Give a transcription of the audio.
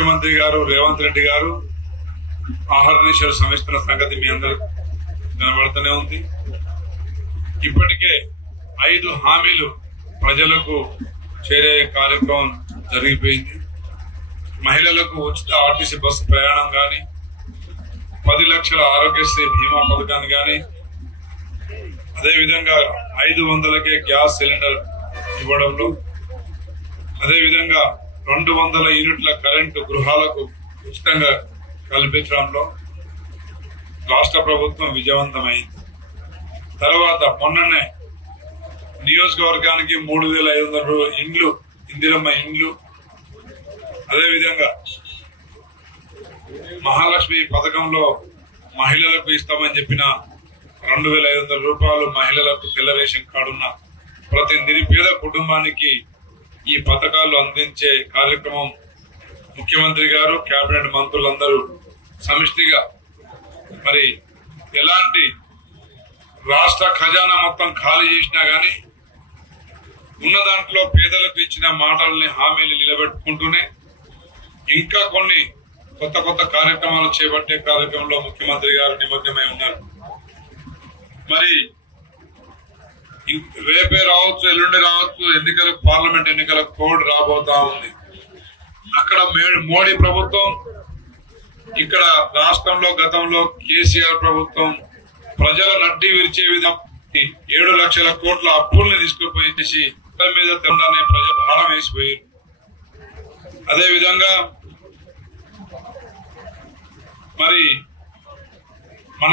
ముఖ్యమంత్రి గారు రేవంత్ రెడ్డి గారు ఆహర్నిశలు శ్రమిస్తున్న సంగతి మీ అందరూ కనబడుతూనే ఉంది. ఇప్పటికే 5 హామీలు ప్రజలకు చేరే కార్యక్రమం జరిగిపోయింది. మహిళలకు ఉచిత ఆర్టీసీ బస్సు ప్రయాణం గాని, 10 లక్షల ఆరోగ్యశ్రీ బీమా పథకాన్ని గాని, అదేవిధంగా 500కే గ్యాస్ సిలిండర్ ఇవ్వడంలో, అదేవిధంగా 200 యూనిట్ల కరెంటు గృహాలకు ఉచితంగా కల్పించడంలో రాష్ట్ర ప్రభుత్వం విజయవంతమైంది. తర్వాత మొన్ననే నియోజకవర్గానికి 3500 ఇండ్లు, ఇందిరమ్మ ఇండ్లు, అదేవిధంగా మహాలక్ష్మి పథకంలో మహిళలకు ఇస్తామని చెప్పిన 2500 రూపాయలు మహిళలకు తెల్ల రేషన్ కార్డు ఉన్న ప్రతి నిరుపేద కుటుంబానికి ఈ పథకాలు అందించే కార్యక్రమం ముఖ్యమంత్రి గారు, కేబినెట్ మంత్రులందరూ సమిష్టిగా మరి ఎలాంటి రాష్ట్ర ఖజానా మొత్తం ఖాళీ చేసినా గానీ ఉన్న దాంట్లో పేదలకు ఇచ్చిన మాటల్ని, హామీలు నిలబెట్టుకుంటూనే ఇంకా కొన్ని కొత్త కొత్త కార్యక్రమాలు చేపట్టే కార్యక్రమంలో ముఖ్యమంత్రి గారు నిమగ్నమై ఉన్నారు. మరి రేపే రావచ్చు, ఎల్లుండి రావచ్చు, ఎన్నికలకు, పార్లమెంట్ ఎన్నికల కోడ్ రాబోతా ఉంది. అక్కడ మోడీ ప్రభుత్వం, ఇక్కడ రాష్ట్రంలో గతంలో కేసీఆర్ ప్రభుత్వం ప్రజల నడ్డి విరిచే విధంగా 7 లక్షల కోట్ల అప్పుల్ని తీసుకుపోయేసి మీద తినడాన్ని ప్రజలు భారం వేసిపోయారు. అదేవిధంగా మరి మన